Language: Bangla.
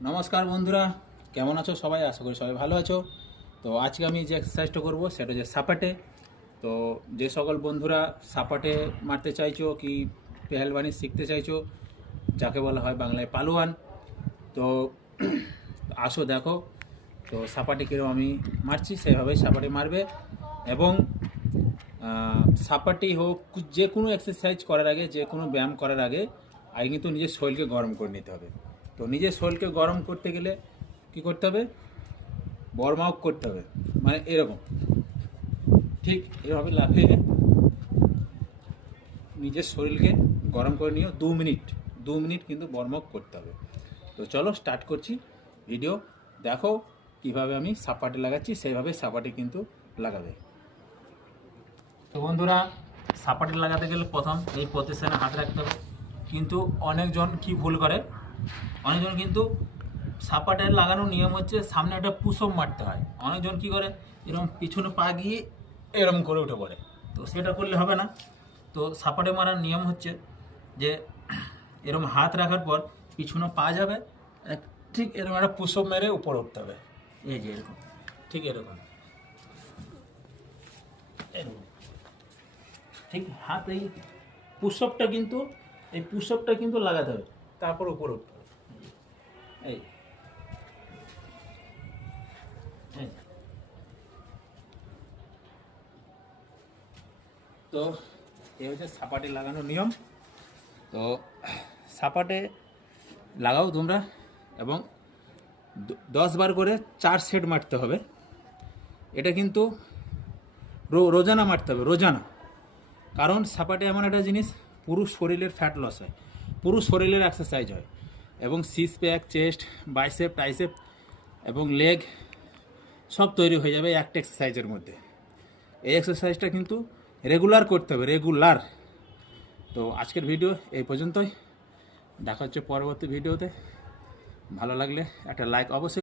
নমস্কার বন্ধুরা, কেমন আছো সবাই? আশা করি সবাই ভালো আছো। তো আজকে আমি যে এক্সারসাইজটা করব সেটা হচ্ছে সাপাটে। তো যে সকল বন্ধুরা সাপাটে মারতে চাইছো কি পেহেলবানি শিখতে চাইছো, যাকে বলা হয় বাংলায় পালোয়ান, তো আসো দেখো। তো সাপাটে কীরকম আমি মারছি সেভাবেই সাপাটে মারবে। এবং সাপাটি হোক, যে কোনো এক্সারসাইজ করার আগে, যে কোনো ব্যায়াম করার আগে কিন্তু নিজের শরীরকে গরম করে নিতে হবে। তো নিজের শরীরকে গরম করতে গেলে কি করতে হবে? ওয়ার্ম আপ করতে হবে। মানে এরকম, ঠিক এভাবে লাফিয়ে নিজের শরীরকে গরম করে নিও। 2 মিনিট কিন্তু ওয়ার্ম আপ করতে হবে। তো চলো স্টার্ট করছি ভিডিও। দেখো কিভাবে আমি সাপাটি লাগাচ্ছি, সেইভাবে সাপাটি কিন্তু লাগাবে। তো বন্ধুরা, সাপাটি লাগাতে গেলে প্রথম এই পজিশনে হাত রাখতে হবে। কিন্তু অনেকজন কি ভুল করে, অনেকজন কিন্তু সাপাটের লাগানোর নিয়ম হচ্ছে সামনে একটা পুশঅপ মারতে হয়। অনেকজন কি করে, এরকম পিছনে পা গিয়ে এরকম করে উঠে পড়ে। তো সেটা করলে হবে না। তো সাপাটে মারার নিয়ম হচ্ছে যে এরকম হাত রাখার পর পিছনে পা যাবে, ঠিক এরকম একটা পুশঅপ মেরে উপরে উঠতে হবে। এই যে এরকম, ঠিক এরকম এরকম, ঠিক হাত এই পুশঅপটা কিন্তু লাগাতে হবে, তারপর উপরে উঠতে হবে। এই এই তো এই হচ্ছে সাপাটে লাগানোর নিয়ম। তো সাপাটে লাগাও তোমরা, এবং 10 বার করে 4 সেট মারতে হবে। এটা কিন্তু রোজানা মারতে হবে, রোজানা। কারণ সাপাটে এমন একটা জিনিস, পুরো শরীরের ফ্যাট লস হয়, পুরো শরীরের এক্সারসাইজ হয়, এবং six pack, chest, bicep, tricep এবং লেগ সব তৈরি হয়ে যাবে একটা এক্সারসাইজের মধ্যে। এই এক্সারসাইজটা কিন্তু রেগুলার করতে হবে, রেগুলার। তো আজকের ভিডিও এই পর্যন্তই। দেখা হচ্ছে পরবর্তী ভিডিওতে। ভালো লাগলে একটা লাইক অবশ্যই